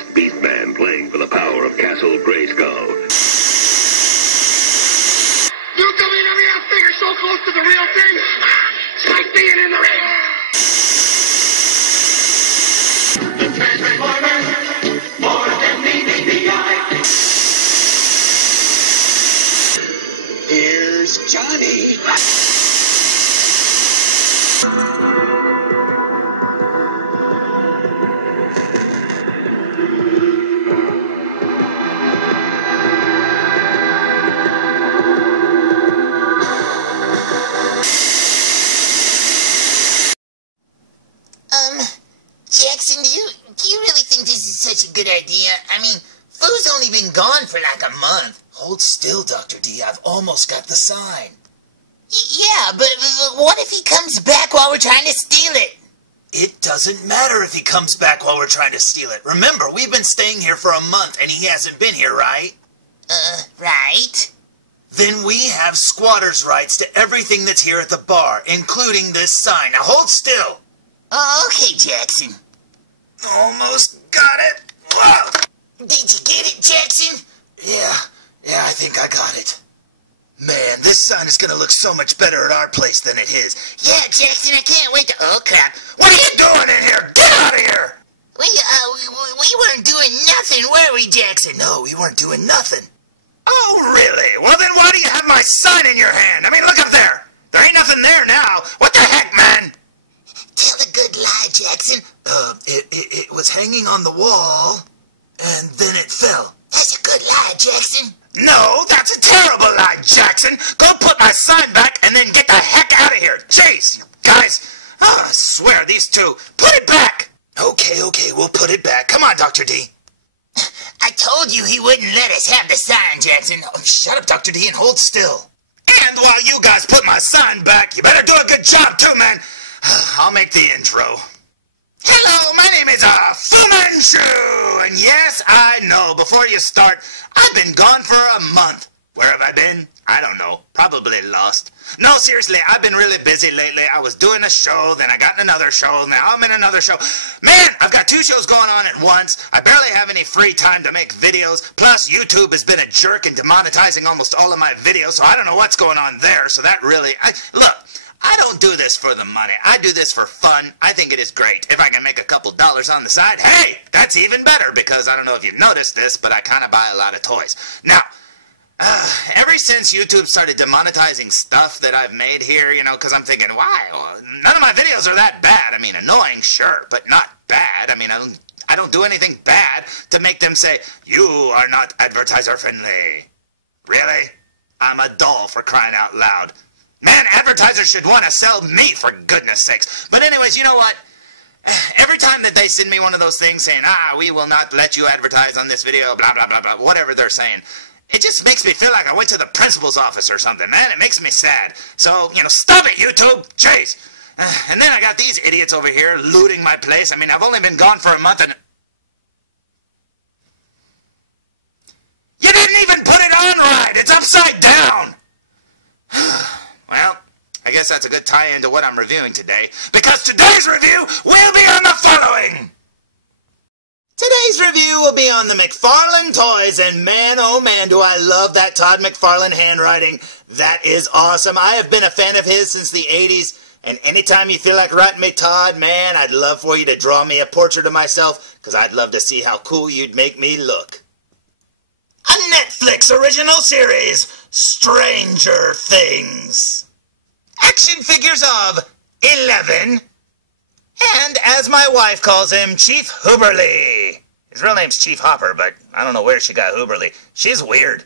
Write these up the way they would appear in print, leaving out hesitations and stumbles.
badass Beastman playing for the power of Castle Grayskull. You WWE figure so close to the real thing? It's like being in the ring. The Transformers, more than meets the eye. Here's Johnny. Jackson, do you really think this is such a good idea? I mean, Foo's only been gone for like a month. Hold still, Dr. D. I've almost got the sign. Yeah, but what if he comes back while we're trying to steal it? It doesn't matter if he comes back while we're trying to steal it. Remember, we've been staying here for a month and he hasn't been here, right? Right. Then we have squatter's rights to everything that's here at the bar, including this sign. Now hold still. Oh, okay, Jackson. Almost got it. Whoa! Did you get it, Jackson? Yeah, I think I got it. Man, this sign is gonna look so much better at our place than at his. Yeah, Jackson, I can't wait to... Oh, crap. What are you doing in here? Get out of here! We weren't doing nothing, were we, Jackson? No, we weren't doing nothing. Oh, really? Well, then why do you have my sign in your hand? I mean, look up there. There ain't nothing there now. What the heck, man? Tell a good lie, Jackson. It was hanging on the wall, and then it fell. That's a good lie, Jackson. No, that's a terrible lie, Jackson. Go put my sign back and then get the heck out of here. Jeez, you guys. Oh, I swear, these two. Put it back. Okay, we'll put it back. Come on, Dr. D. I told you he wouldn't let us have the sign, Jackson. Oh, shut up, Dr. D, and hold still. And while you guys put my sign back, you better do a good job, too, man. I'll make the intro. Hello, my name is Fu Manchu, and yes, I know, before you start, I've been gone for a month. Where have I been? I don't know. Probably lost. No, seriously, I've been really busy lately. I was doing a show, then I got in another show, now I'm in another show. Man, I've got 2 shows going on at once. I barely have any free time to make videos. Plus, YouTube has been a jerk in demonetizing almost all of my videos, so I don't know what's going on there. So that really... Look, I don't do this for the money. I do this for fun. I think it is great. If I can make a couple dollars on the side, hey, that's even better, because I don't know if you've noticed this, but I kind of buy a lot of toys. Now, ever since YouTube started demonetizing stuff that I've made here, you know, because I'm thinking, why? Well, none of my videos are that bad. I mean, annoying, sure, but not bad. I mean, I don't do anything bad to make them say, you are not advertiser friendly. Really? I'm a doll, for crying out loud. Man, advertisers should want to sell me, for goodness sakes. But anyways, you know what? Every time that they send me one of those things saying, we will not let you advertise on this video, blah, blah, blah, blah, whatever they're saying, it just makes me feel like I went to the principal's office or something, man. It makes me sad. So, you know, stop it, YouTube. Jeez. And then I got these idiots over here looting my place. I mean, I've only been gone for a month and... You didn't even put it on right. It's upside down. Well, I guess that's a good tie-in to what I'm reviewing today, because today's review will be on the following. Today's review will be on the McFarlane toys, and man, oh man, do I love that Todd McFarlane handwriting. That is awesome. I have been a fan of his since the 80s, and anytime you feel like writing me, Todd, man, I'd love for you to draw me a portrait of myself, because I'd love to see how cool you'd make me look. A Netflix original series, Stranger Things. Action figures of 11, and as my wife calls him, Chief Hooberly. His real name's Chief Hopper, but I don't know where she got Hooberly. She's weird.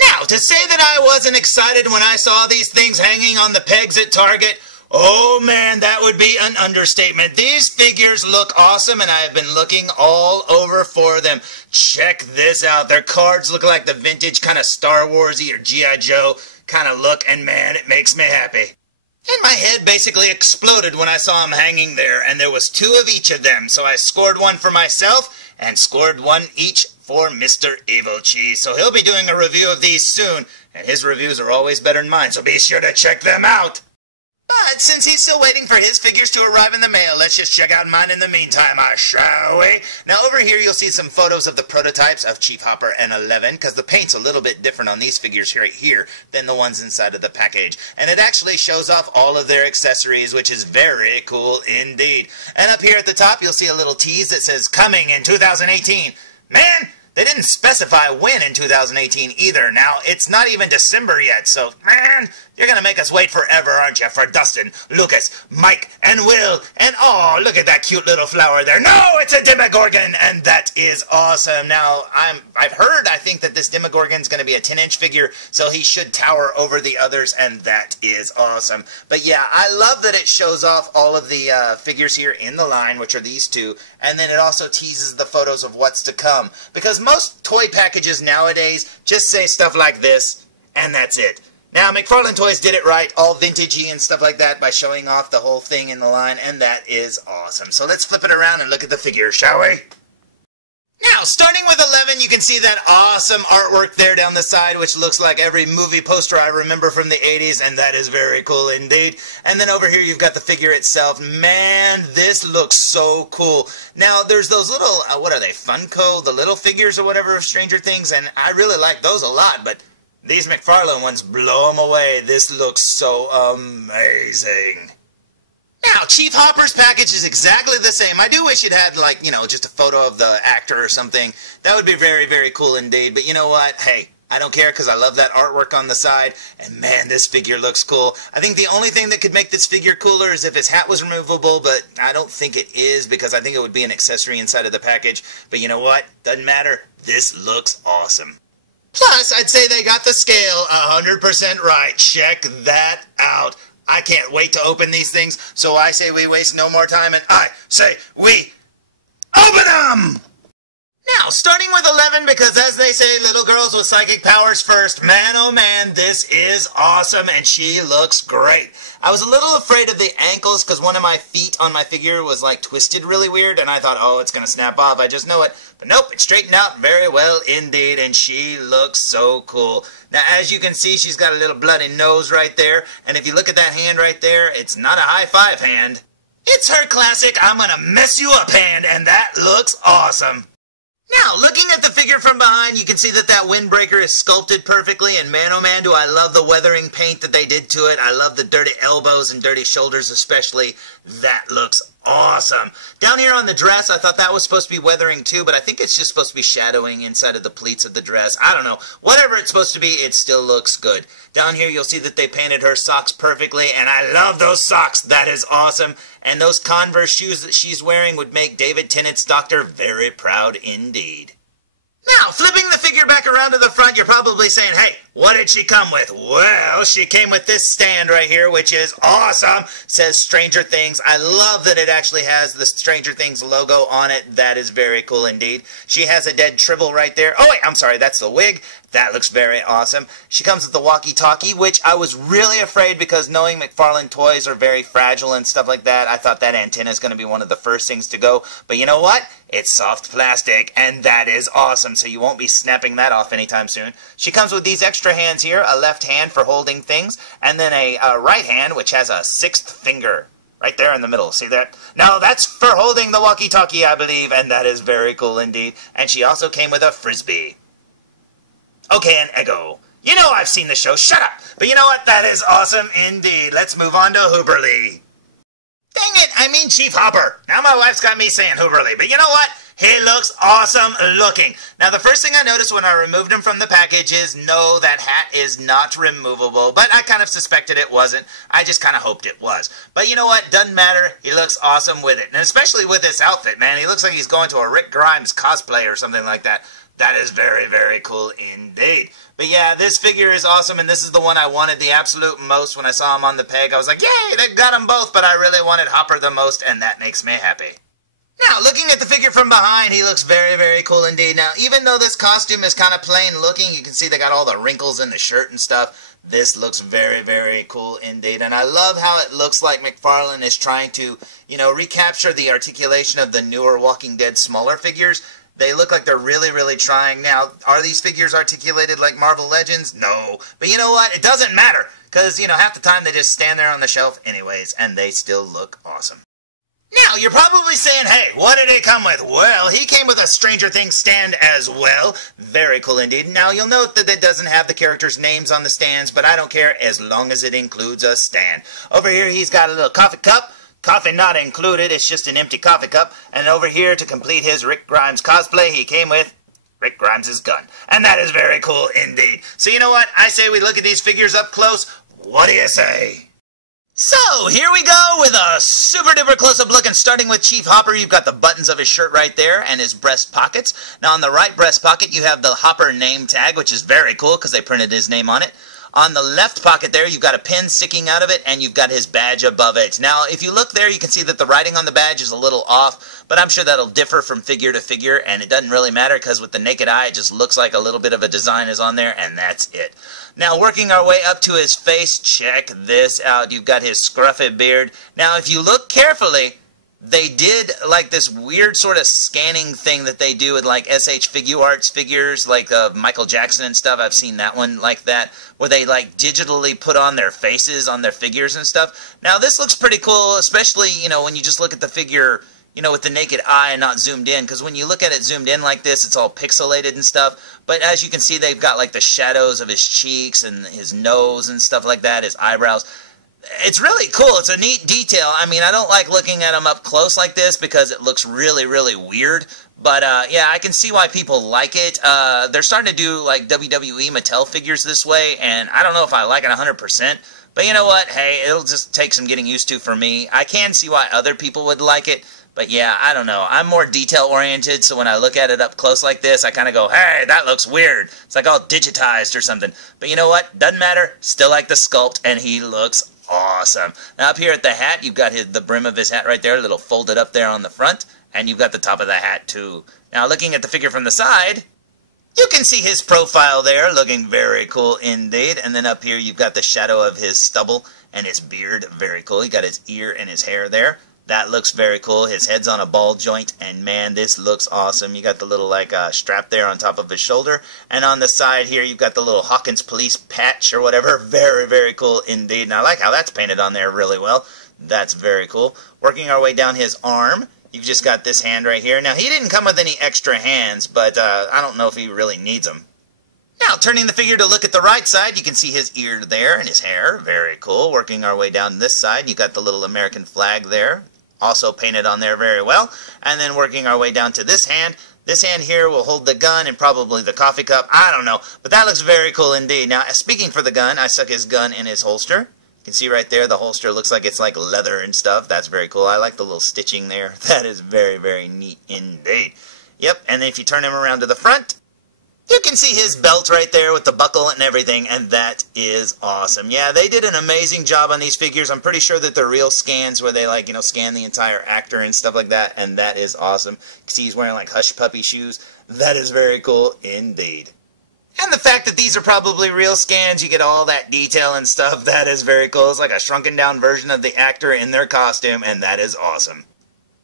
Now, to say that I wasn't excited when I saw these things hanging on the pegs at Target, oh man, that would be an understatement. These figures look awesome, and I have been looking all over for them. Check this out. Their cards look like the vintage kind of Star Wars-y or G.I. Joe kind of look, and man, it makes me happy. And my head basically exploded when I saw them hanging there, and there was 2 of each of them, so I scored one for myself and scored one each for Mr. Evilcheese. So he'll be doing a review of these soon, and his reviews are always better than mine, so be sure to check them out. But since he's still waiting for his figures to arrive in the mail, let's just check out mine in the meantime, shall we? Now over here you'll see some photos of the prototypes of Chief Hopper and 11, because the paint's a little bit different on these figures right here than the ones inside of the package. And it actually shows off all of their accessories, which is very cool indeed. And up here at the top you'll see a little tease that says, coming in 2018. Man! They didn't specify when in 2018 either. Now, it's not even December yet, so, man, you're going to make us wait forever, aren't you, for Dustin, Lucas, Mike, and Will, and oh, look at that cute little flower there. No, it's a Demogorgon, and that is awesome. Now, I think that this Demogorgon's going to be a 10-inch figure, so he should tower over the others, and that is awesome. But yeah, I love that it shows off all of the figures here in the line, which are these two, and then it also teases the photos of what's to come, because most toy packages nowadays just say stuff like this, and that's it. Now, McFarlane Toys did it right, all vintagey and stuff like that, by showing off the whole thing in the line, and that is awesome. So let's flip it around and look at the figure, shall we? Now, starting with 11, you can see that awesome artwork there down the side, which looks like every movie poster I remember from the 80s, and that is very cool indeed. And then over here, you've got the figure itself. Man, this looks so cool. Now, there's those little, what are they, Funko, the little figures or whatever of Stranger Things, and I really like those a lot, but these McFarlane ones blow them away. This looks so amazing. Now, Chief Hopper's package is exactly the same. I do wish it had, like, you know, just a photo of the actor or something. That would be very, very cool indeed. But you know what? Hey, I don't care because I love that artwork on the side. And man, this figure looks cool. I think the only thing that could make this figure cooler is if his hat was removable, but I don't think it is because I think it would be an accessory inside of the package. But you know what? Doesn't matter. This looks awesome. Plus, I'd say they got the scale 100% right. Check that out. I can't wait to open these things, so I say we waste no more time, and I say we open them! Now, starting with 11, because as they say, little girls with psychic powers first, man oh man, this is awesome, and she looks great. I was a little afraid of the ankles, because one of my feet on my figure was like twisted really weird, and I thought, oh, it's going to snap off, I just know it. But nope, it straightened out very well indeed, and she looks so cool. Now, as you can see, she's got a little bloody nose right there, and if you look at that hand right there, it's not a high five hand. It's her classic, I'm going to mess you up hand, and that looks awesome. Now, looking at the figure from behind, you can see that that windbreaker is sculpted perfectly, and man oh man do I love the weathering paint that they did to it. I love the dirty elbows and dirty shoulders especially. That looks awesome. Down here on the dress, I thought that was supposed to be weathering too, but I think it's just supposed to be shadowing inside of the pleats of the dress. I don't know. Whatever it's supposed to be, it still looks good. Down here, you'll see that they painted her socks perfectly, and I love those socks. That is awesome. And those Converse shoes that she's wearing would make David Tennant's doctor very proud indeed. Now, flipping the figure back around to the front, you're probably saying, hey, what did she come with? Well, she came with this stand right here, which is awesome. Says Stranger Things. I love that it actually has the Stranger Things logo on it. That is very cool indeed. She has a dead Tribble right there. Oh, wait, I'm sorry, that's the wig. That looks very awesome. She comes with the walkie-talkie, which I was really afraid because knowing McFarlane toys are very fragile and stuff like that, I thought that antenna is going to be one of the first things to go. But you know what? It's soft plastic, and that is awesome, so you won't be snapping that off anytime soon. She comes with these extra hands here, a left hand for holding things, and then a right hand, which has a sixth finger. Right there in the middle, see that? Now that's for holding the walkie-talkie, I believe, and that is very cool indeed. And she also came with a Frisbee. Okay, and Eggo. You know I've seen the show, shut up! But you know what, that is awesome indeed. Let's move on to Hooperly. Dang it, I mean Chief Hopper. Now my wife's got me saying Hooperly, but you know what? He looks awesome looking. Now the first thing I noticed when I removed him from the package is, no, that hat is not removable. But I kind of suspected it wasn't. I just kind of hoped it was. But you know what? Doesn't matter. He looks awesome with it. And especially with this outfit, man. He looks like he's going to a Rick Grimes cosplay or something like that. That is very, very cool indeed. But yeah, this figure is awesome, and this is the one I wanted the absolute most when I saw him on the peg. I was like, yay, they got them both, but I really wanted Hopper the most, and that makes me happy. Now, looking at the figure from behind, he looks very, very cool indeed. Now, even though this costume is kind of plain looking, you can see they got all the wrinkles in the shirt and stuff. This looks very, very cool indeed. And I love how it looks like McFarlane is trying to, you know, recapture the articulation of the newer Walking Dead smaller figures. They look like they're really, really trying. Now, are these figures articulated like Marvel Legends? No. But you know what? It doesn't matter. because, you know, half the time they just stand there on the shelf anyways, and they still look awesome. Now, you're probably saying, hey, what did it come with? Well, he came with a Stranger Things stand as well. Very cool indeed. Now, you'll note that it doesn't have the characters' names on the stands, but I don't care as long as it includes a stand. Over here, he's got a little coffee cup. Coffee not included, it's just an empty coffee cup. And over here, to complete his Rick Grimes cosplay, he came with Rick Grimes' gun. And that is very cool indeed. So you know what? I say we look at these figures up close. What do you say? So, here we go with a super duper close-up look, and starting with Chief Hopper, you've got the buttons of his shirt right there and his breast pockets. Now, on the right breast pocket, you have the Hopper name tag, which is very cool because they printed his name on it. On the left pocket there, you've got a pin sticking out of it, and you've got his badge above it. Now, if you look there, you can see that the writing on the badge is a little off, but I'm sure that'll differ from figure to figure, and it doesn't really matter because with the naked eye, it just looks like a little bit of a design is on there, and that's it. Now, working our way up to his face, check this out. You've got his scruffy beard. Now, if you look carefully, they did like this weird sort of scanning thing that they do with like SH Figuarts figures, like Michael Jackson and stuff. I've seen that one like that, where they like digitally put on their faces on their figures and stuff. Now, this looks pretty cool, especially, you know, when you just look at the figure, you know, with the naked eye and not zoomed in, because when you look at it zoomed in like this, it's all pixelated and stuff. But as you can see, they've got like the shadows of his cheeks and his nose and stuff like that, his eyebrows. It's really cool. It's a neat detail. I mean, I don't like looking at them up close like this because it looks really, really weird. But, yeah, I can see why people like it. They're starting to do, like, WWE Mattel figures this way, and I don't know if I like it 100%. But you know what? Hey, it'll just take some getting used to for me. I can see why other people would like it. But, yeah, I don't know. I'm more detail-oriented, so when I look at it up close like this, I kind of go, hey, that looks weird. It's like all digitized or something. But you know what? Doesn't matter. Still like the sculpt, and he looks awesome. Now up here at the hat, you've got the brim of his hat right there, a little folded up there on the front, and you've got the top of the hat too. Now looking at the figure from the side, you can see his profile there, looking very cool indeed. And then up here you've got the shadow of his stubble and his beard, very cool. He got his ear and his hair there. That looks very cool. His head's on a ball joint, and man, this looks awesome. You got the little like strap there on top of his shoulder, and on the side here you've got the little Hawkins police patch or whatever. Very, very cool indeed. And I like how that's painted on there really well. That's very cool. Working our way down his arm, you've just got this hand right here. Now, he didn't come with any extra hands, but I don't know if he really needs them. Now, turning the figure to look at the right side, you can see his ear there and his hair. Very cool. Working our way down this side, you got the little American flag there, also painted on there very well. And then working our way down to this hand here will hold the gun and probably the coffee cup. I don't know, but that looks very cool indeed. Now, speaking for the gun, I stuck his gun in his holster. You can see right there, the holster looks like it's like leather and stuff. That's very cool. I like the little stitching there. That is very, very neat indeed. Yep, and then if you turn him around to the front, you can see his belt right there with the buckle and everything, and that is awesome. Yeah, they did an amazing job on these figures. I'm pretty sure that they're real scans where they, like, you know, scan the entire actor and stuff like that, and that is awesome. You can see he's wearing, like, hush puppy shoes. That is very cool indeed. And the fact that these are probably real scans, you get all that detail and stuff, that is very cool. It's like a shrunken down version of the actor in their costume, and that is awesome.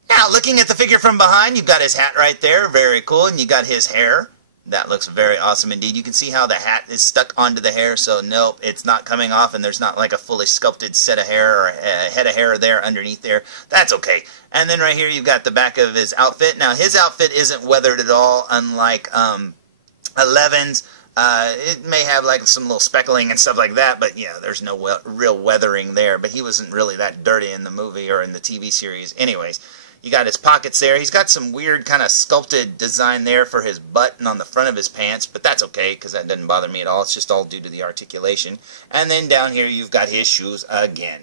Now, looking at the figure from behind, you've got his hat right there, very cool, and you got his hair. That looks very awesome indeed. You can see how the hat is stuck onto the hair, so nope, it's not coming off, and there's not like a fully sculpted set of hair or a head of hair there underneath there. That's okay. And then right here you've got the back of his outfit. Now, his outfit isn't weathered at all, unlike 11's. It may have like some little speckling and stuff like that, but yeah, there's no real weathering there. But he wasn't really that dirty in the movie or in the TV series. Anyways, you got his pockets there. He's got some weird kind of sculpted design there for his butt and on the front of his pants, but that's okay because that doesn't bother me at all. It's just all due to the articulation. And then down here you've got his shoes again.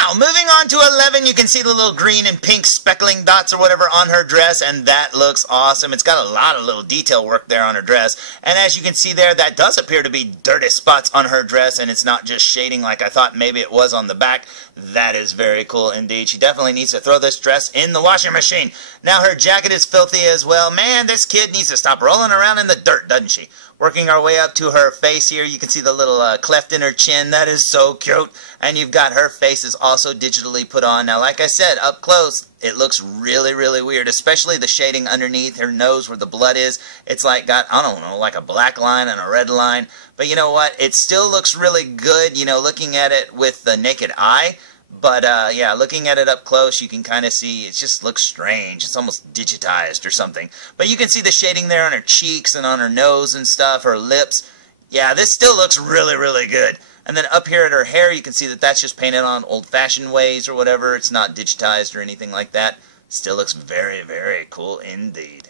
Now, moving on to 11, you can see the little green and pink speckling dots or whatever on her dress, and that looks awesome. It's got a lot of little detail work there on her dress, and as you can see there, that does appear to be dirty spots on her dress, and it's not just shading like I thought maybe it was on the back. That is very cool indeed. She definitely needs to throw this dress in the washing machine. Now, her jacket is filthy as well. Man, this kid needs to stop rolling around in the dirt, doesn't she? Working our way up to her face here, you can see the little cleft in her chin. That is so cute. And you've got her face is also digitally put on. Now, like I said, up close, it looks really, really weird, especially the shading underneath her nose where the blood is. It's like got, I don't know, like a black line and a red line. But you know what? It still looks really good, you know, looking at it with the naked eye. But, yeah, looking at it up close, you can kind of see it just looks strange. It's almost digitized or something. But you can see the shading there on her cheeks and on her nose and stuff, her lips. Yeah, this still looks really, really good. And then up here at her hair, you can see that that's just painted on old-fashioned ways or whatever. It's not digitized or anything like that. Still looks very, very cool indeed.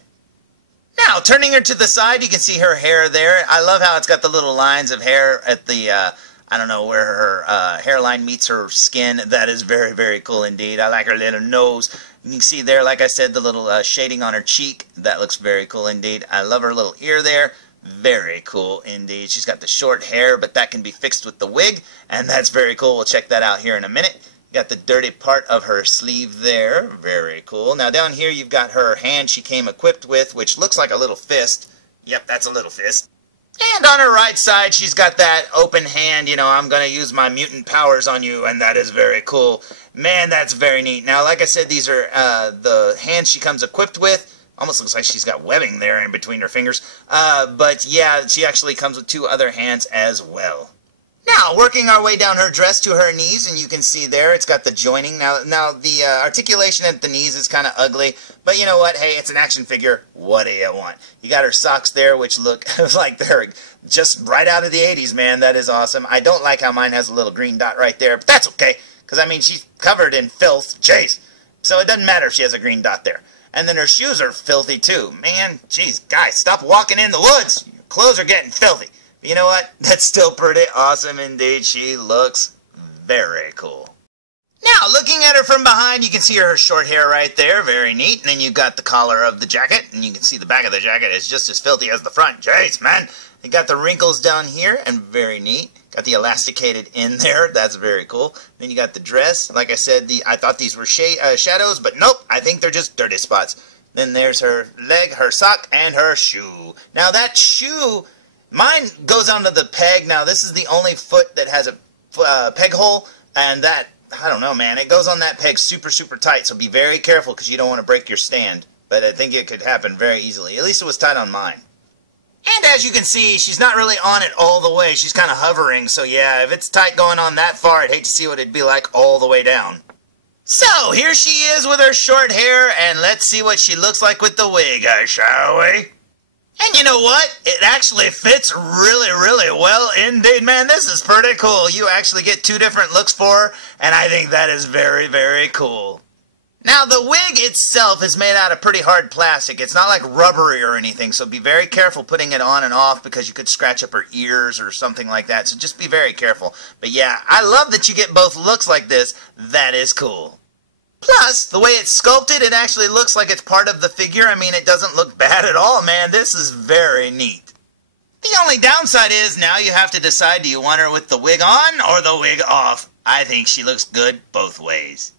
Now, turning her to the side, you can see her hair there. I love how it's got the little lines of hair at the, I don't know, where her hairline meets her skin. That is very, very cool indeed. I like her little nose. You can see there, like I said, the little shading on her cheek. That looks very cool indeed. I love her little ear there. Very cool indeed. She's got the short hair, but that can be fixed with the wig, and that's very cool. We'll check that out here in a minute. Got the dirty part of her sleeve there. Very cool. Now down here you've got her hand she came equipped with, which looks like a little fist. Yep, that's a little fist. And on her right side, she's got that open hand, you know, I'm going to use my mutant powers on you, and that is very cool. Man, that's very neat. Now, like I said, these are the hands she comes equipped with. Almost looks like she's got webbing there in between her fingers. But, yeah, she actually comes with 2 other hands as well. Now, working our way down her dress to her knees, and you can see there, it's got the joining. Now the articulation at the knees is kind of ugly, but you know what? Hey, it's an action figure. What do you want? You got her socks there, which look like they're just right out of the 80s, man. That is awesome. I don't like how mine has a little green dot right there, but that's okay, because, I mean, she's covered in filth. Jeez. So it doesn't matter if she has a green dot there. And then her shoes are filthy, too. Man, jeez, guys, stop walking in the woods. Your clothes are getting filthy. You know what? That's still pretty awesome indeed. She looks very cool. Now, looking at her from behind, you can see her short hair right there. Very neat. And then you've got the collar of the jacket. And you can see the back of the jacket is just as filthy as the front. Jeez, man. You got the wrinkles down here. And very neat. Got the elasticated in there. That's very cool. Then you got the dress. Like I said, I thought these were shadows. But nope. I think they're just dirty spots. Then there's her leg, her sock, and her shoe. Now, that shoe... Mine goes onto the peg. Now, this is the only foot that has a peg hole, and that, I don't know, man, it goes on that peg super, super tight, so be very careful because you don't want to break your stand. But I think it could happen very easily. At least it was tight on mine. And as you can see, she's not really on it all the way. She's kind of hovering, so yeah, if it's tight going on that far, I'd hate to see what it'd be like all the way down. So, here she is with her short hair, and let's see what she looks like with the wig, shall we? And you know what? It actually fits really, really well indeed, man. This is pretty cool. You actually get 2 different looks for her, and I think that is very, very cool. Now, the wig itself is made out of pretty hard plastic. It's not like rubbery or anything, so be very careful putting it on and off because you could scratch up her ears or something like that, so just be very careful. But yeah, I love that you get both looks like this. That is cool. Plus, the way it's sculpted, it actually looks like it's part of the figure. I mean, it doesn't look bad at all, man. This is very neat. The only downside is now you have to decide, do you want her with the wig on or the wig off? I think she looks good both ways.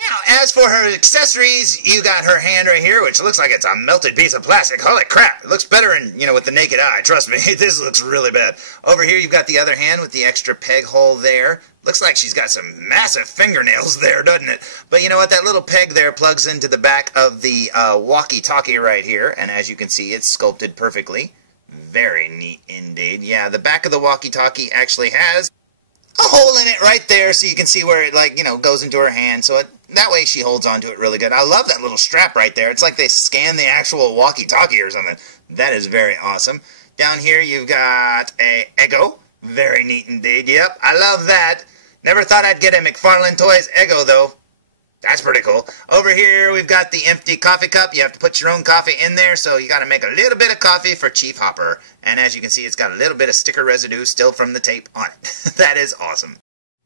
Now, as for her accessories, you got her hand right here, which looks like it's a melted piece of plastic. Holy crap, it looks better in, with the naked eye. Trust me, this looks really bad. Over here, you've got the other hand with the extra peg hole there. Looks like she's got some massive fingernails there, doesn't it? But you know what? That little peg there plugs into the back of the walkie-talkie right here. And as you can see, it's sculpted perfectly. Very neat indeed. Yeah, the back of the walkie-talkie actually has a hole in it right there so you can see where it, goes into her hand. So that way she holds onto it really good. I love that little strap right there. It's like they scan the actual walkie-talkie or something. That is very awesome. Down here, you've got a Eggo. Very neat indeed. Yep, I love that. Never thought I'd get a McFarlane Toys Eggo, though. That's pretty cool. Over here, we've got the empty coffee cup. You have to put your own coffee in there, so you got to make a little bit of coffee for Chief Hopper. And as you can see, it's got a little bit of sticker residue still from the tape on it. That is awesome.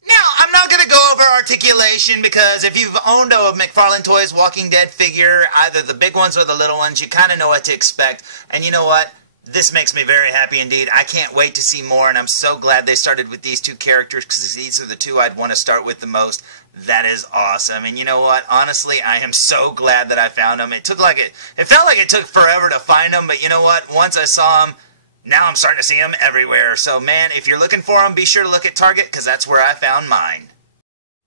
Now, I'm not going to go over articulation because if you've owned a McFarlane Toys Walking Dead figure, either the big ones or the little ones, you kind of know what to expect. And you know what? This makes me very happy indeed. I can't wait to see more, and I'm so glad they started with these 2 characters because these are the 2 I'd want to start with the most. That is awesome. And you know what? Honestly, I am so glad that I found them. It felt like it took forever to find them, but you know what? Once I saw them, Now I'm starting to see them everywhere. So, man, if you're looking for them, be sure to look at Target, because that's where I found mine.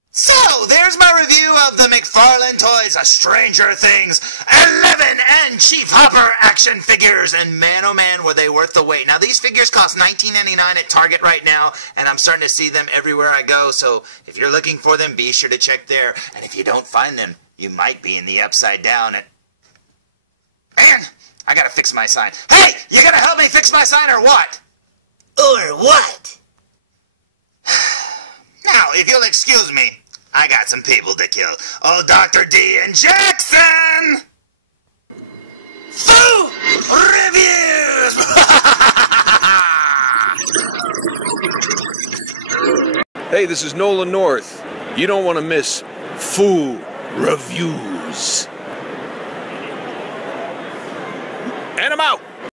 So, there's my review of the McFarlane Toys Stranger Things 11 and Chief Hopper action figures. And man, oh man, were they worth the wait. Now, these figures cost $19.99 at Target right now, and I'm starting to see them everywhere I go. So, if you're looking for them, be sure to check there. And if you don't find them, you might be in the Upside Down. And I gotta fix my sign. Hey, you gonna help me fix my sign or what? Or what? Now, if you'll excuse me, I got some people to kill. Oh, Dr. D and Jackson! Food Reviews! Hey, this is Nolan North. You don't want to miss Food Reviews.